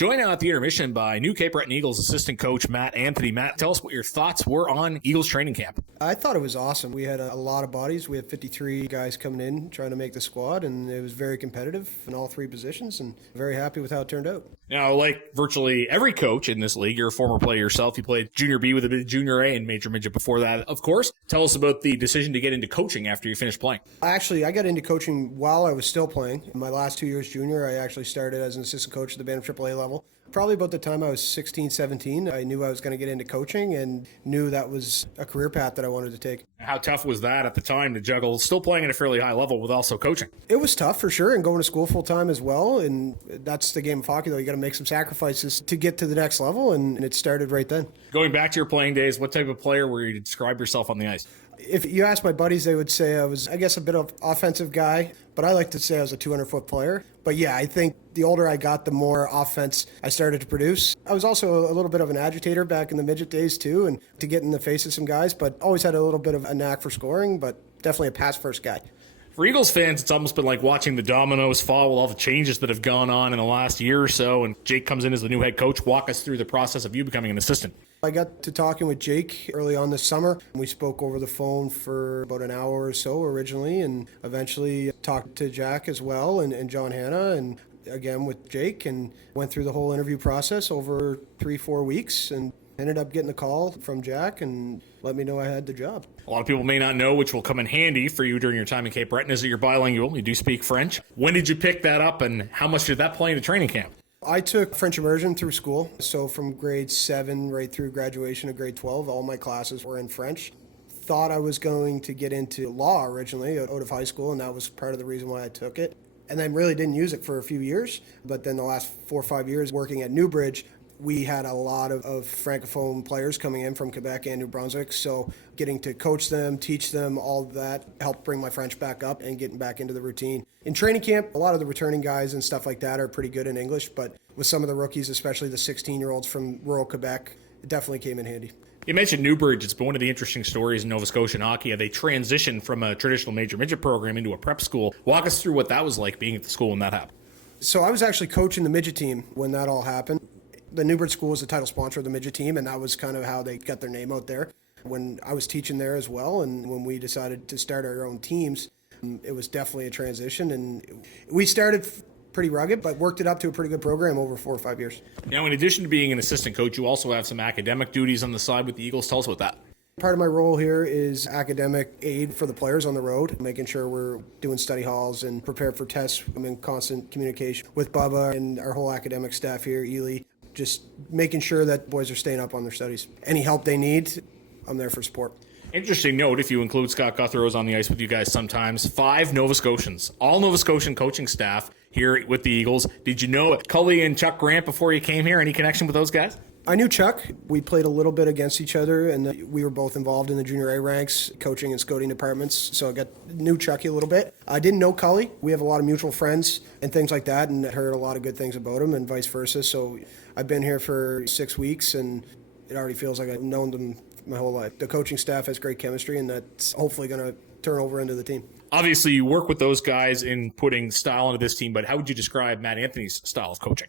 Joined now at the intermission by new Cape Breton Eagles assistant coach Matt Anthony. Matt, tell us what your thoughts were on Eagles training camp. I thought it was awesome. We had a lot of bodies. We had 53 guys coming in trying to make the squad, and it was very competitive in all three positions, and very happy with how it turned out. Now, like virtually every coach in this league, you're a former player yourself. You played Junior B with a bit of Junior A and Major Midget before that, of course. Tell us about the decision to get into coaching after you finished playing. Actually, I got into coaching while I was still playing. In my last 2 years junior, I actually started as an assistant coach at the Bantam AAA level. Probably about the time I was 16, 17, I knew I was going to get into coaching and knew that was a career path that I wanted to take. How tough was that at the time to juggle still playing at a fairly high level with also coaching? It was tough for sure, and going to school full time as well. And that's the game of hockey, though. You got to make some sacrifices to get to the next level, and it started right then. Going back to your playing days, what type of player were you to describe yourself on the ice? If you ask my buddies, they would say I was, I guess, a bit of offensive guy, but I like to say I was a 200-foot player. But yeah, I think the older I got, the more offense I started to produce. I was also a little bit of an agitator back in the midget days too, and to get in the face of some guys, but always had a little bit of a knack for scoring, but definitely a pass-first guy. For Eagles fans, it's almost been like watching the dominoes fall with all the changes that have gone on in the last year or so, and Jake comes in as the new head coach. Walk us through the process of you becoming an assistant. I got to talking with Jake early on this summer. We spoke over the phone for about an hour or so originally, and eventually talked to Jack as well and John Hanna, and again with Jake, and went through the whole interview process over 3-4 weeks, and ended up getting a call from Jack and let me know I had the job. A lot of people may not know, which will come in handy for you during your time in Cape Breton, is that you're bilingual. You do speak French. When did you pick that up, and how much did that play into training camp? I took French immersion through school. So from grade 7 right through graduation of grade 12, all my classes were in French. Thought I was going to get into law originally out of high school, and that was part of the reason why I took it. And then really didn't use it for a few years. But then the last 4 or 5 years working at Newbridge, we had a lot of Francophone players coming in from Quebec and New Brunswick, so getting to coach them, teach them, all of that helped bring my French back up and getting back into the routine. In training camp, a lot of the returning guys and stuff like that are pretty good in English, but with some of the rookies, especially the 16-year-olds from rural Quebec, it definitely came in handy. You mentioned Newbridge. It's been one of the interesting stories in Nova Scotian hockey. They transitioned from a traditional major midget program into a prep school. Walk us through what that was like being at the school when that happened. So I was actually coaching the midget team when that all happened. The Newbridge School was the title sponsor of the midget team, and that was kind of how they got their name out there. When I was teaching there as well, and when we decided to start our own teams, it was definitely a transition. And we started pretty rugged, but worked it up to a pretty good program over 4 or 5 years. Now, in addition to being an assistant coach, you also have some academic duties on the side with the Eagles. Tell us about that. Part of my role here is academic aid for the players on the road, making sure we're doing study halls and prepared for tests. I'm in constant communication with Bubba and our whole academic staff here, Ely. Just making sure that boys are staying up on their studies. Any help they need, I'm there for support. Interesting note, if you include Scott Guthrow's on the ice with you guys sometimes, 5 Nova Scotians, all Nova Scotian coaching staff here with the Eagles. Did you know Cully and Chuck Grant before you came here? Any connection with those guys? I knew Chuck. We played a little bit against each other, and we were both involved in the Junior A ranks, coaching and scouting departments, so I knew Chucky a little bit. I didn't know Cully. We have a lot of mutual friends and things like that, and heard a lot of good things about him and vice versa. So I've been here for 6 weeks, and it already feels like I've known them my whole life. The coaching staff has great chemistry, and that's hopefully going to turn over into the team. Obviously, you work with those guys in putting style into this team, but how would you describe Matt Anthony's style of coaching?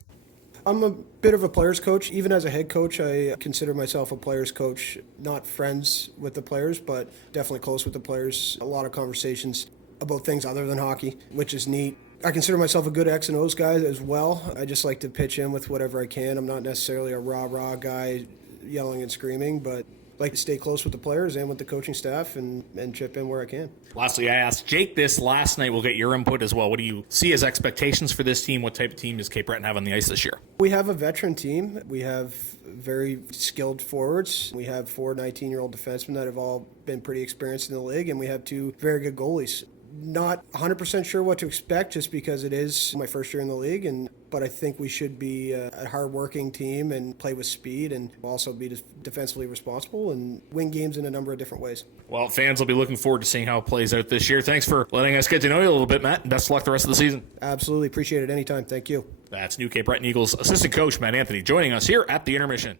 I'm a bit of a player's coach. Even as a head coach, I consider myself a player's coach. Not friends with the players, but definitely close with the players. A lot of conversations about things other than hockey, which is neat. I consider myself a good X and O's guy as well. I just like to pitch in with whatever I can. I'm not necessarily a rah-rah guy yelling and screaming, but like to stay close with the players and with the coaching staff and chip in where I can. Lastly, I asked Jake this last night. We'll get your input as well. What do you see as expectations for this team? What type of team does Cape Breton have on the ice this year? We have a veteran team. We have very skilled forwards. We have 4 19-year-old defensemen that have all been pretty experienced in the league, and we have 2 very good goalies. Not 100% sure what to expect just because it is my first year in the league, but I think we should be a hard-working team and play with speed and also be defensively responsible and win games in a number of different ways. Well, fans will be looking forward to seeing how it plays out this year. Thanks for letting us get to know you a little bit, Matt. Best of luck the rest of the season. Absolutely. Appreciate it anytime. Thank you. That's new Cape Breton Eagles assistant coach Matt Anthony joining us here at the intermission.